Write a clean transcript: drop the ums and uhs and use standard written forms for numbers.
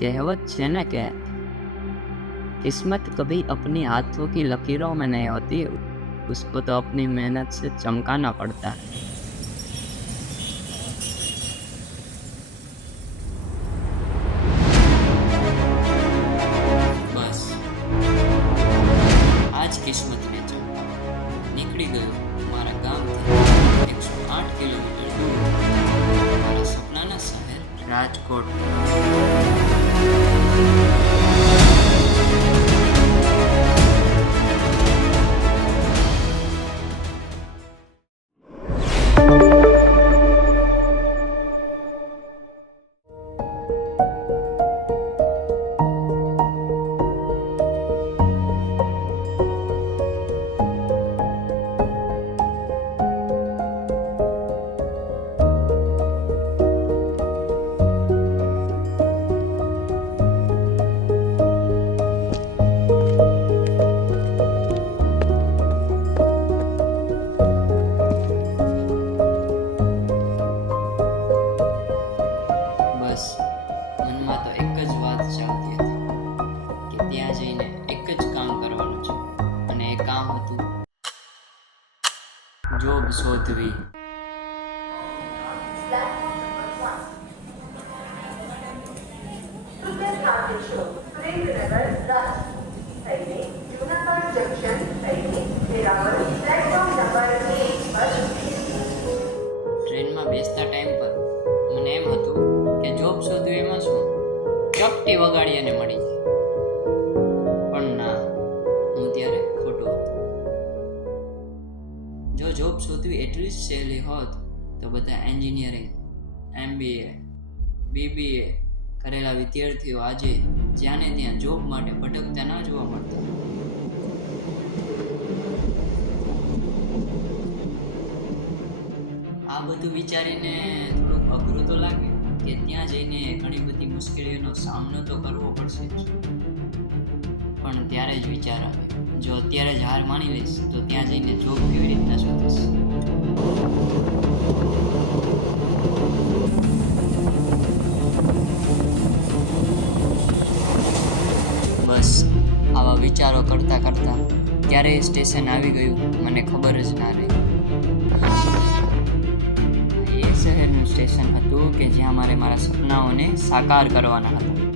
कहावत है ना कि किस्मत कभी अपने हाथों की लकीरों में नहीं होती, उसको तो अपनी मेहनत से चमकाना पड़ता है। बस आज किस्मत ने નીકળી ગયો મારા ગામથી 108 કિલોમીટર દૂર મારા સપનાના શહેર રાજકોટ। બસ મનમાં તો એક જ વાત ચાલતી હતી કે ત્યાં જઈને એક જ કામ કરવાનું છે, અને એ કામ હતું જોબ શોધવી। ટ્રેનમાં બેસતા ટાઈમ પર મને એમ હતું કે જોબ શોધવી એમાં શું, ચપટી વગાડી અને મળી જાય, પણ ના, હું ત્યારે ખોટો હતો। જો જોબ શોધવી એટલી જ સહેલી હોત તો બધા એન્જિનિયરિંગ, MBA, BBA કરેલા વિદ્યાર્થીઓ આજે જ્યાં ને ત્યાં જોબ માટે ભટકતા ના જોવા મળતા। આ બધું વિચારીને થોડુંક અઘરું તો લાગે કે ત્યાં જઈને ઘણી બધી મુશ્કેલીઓનો સામનો તો કરવો પડશે જ, પણ ત્યારે જ વિચાર આવે જો અત્યારે જ હાર માની લઈશ તો ત્યાં જઈને જોબ કેવી રીતના શોધીશ। બસ આવા વિચારો કરતાં કરતાં ક્યારે સ્ટેશન આવી ગયું મને ખબર જ ના રહી। એ શહેરનું સ્ટેશન હતું કે જ્યાં મારે મારા સપનાઓને સાકાર કરવાના હતા।